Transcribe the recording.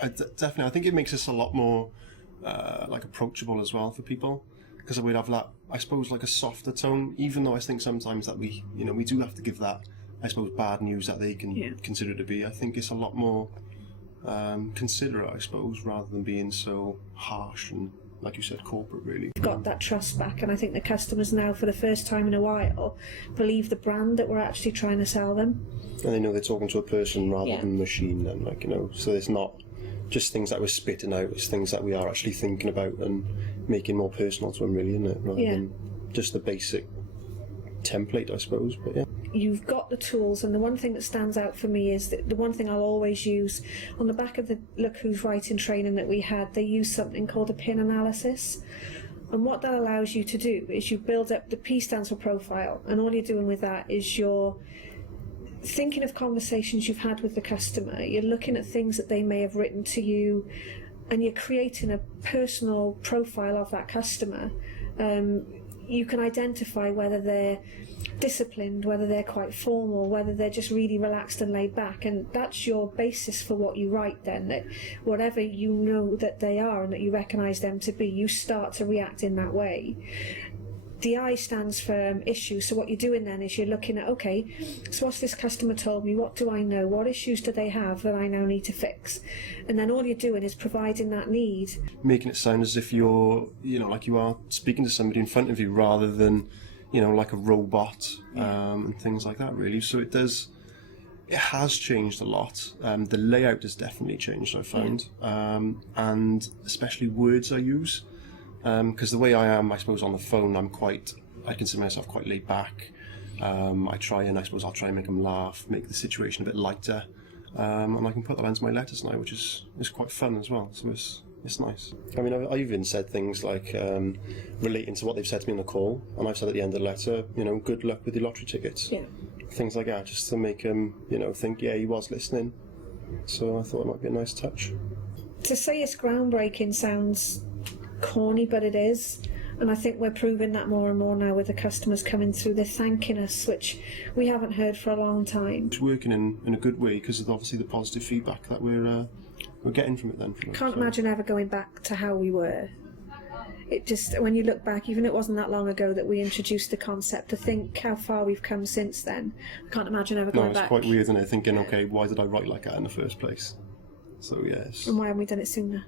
Definitely. I think it makes us a lot more like approachable as well for people, because we'd have that, I suppose, like a softer tone. Even though I think sometimes that we do have to give that, I suppose, bad news that they can consider to be. I think it's a lot more considerate, I suppose, rather than being so harsh and, like you said, corporate, really. We've got that trust back, and I think the customers now, for the first time in a while, believe the brand that we're actually trying to sell them. And they know they're talking to a person rather than a machine, then, like, so it's not just things that we're spitting out, it's things that we are actually thinking about and making more personal to them, really, isn't it? Rather than just the basic template, I suppose, but You've got the tools, and the one thing that stands out for me is that the one thing I'll always use on the back of the Look Who's Writing training that we had, they use something called a pin analysis, and what that allows you to do is you build up, the P stands for profile, and all you're doing with that is you're thinking of conversations you've had with the customer, you're looking at things that they may have written to you, and you're creating a personal profile of that customer. You can identify whether they're disciplined, whether they're quite formal, whether they're just really relaxed and laid back, and that's your basis for what you write then, that whatever you know that they are and that you recognise them to be, you start to react in that way. The I stands for issue, so what you're doing then is you're looking at, okay, so what's this customer told me, what do I know, what issues do they have that I now need to fix, and then all you're doing is providing that need. Making it sound as if you're, like you are speaking to somebody in front of you rather than, like a robot, and things like that, really. So it has changed a lot. The layout has definitely changed, I've found, and especially words I use. Because the way I am, I suppose, on the phone, I consider myself quite laid back. I try and make them laugh, make the situation a bit lighter, and I can put that into my letters now, which is quite fun as well. So it's nice. I mean, I've even said things like relating to what they've said to me on the call, and I've said at the end of the letter, good luck with your lottery tickets. Yeah. Things like that, just to make them, think, he was listening. So I thought it might be a nice touch. To say it's groundbreaking sounds corny, but it is, and I think we're proving that more and more now with the customers coming through. They're thanking us, which we haven't heard for a long time. It's working in a good way because of obviously the positive feedback that we're getting from it then. Can't imagine ever going back to how we were. It just, when you look back, even it wasn't that long ago that we introduced the concept, to think how far we've come since then. I can't imagine ever going back. No, it's quite weird, isn't it? Thinking, okay, why did I write like that in the first place? So yes. And why haven't we done it sooner?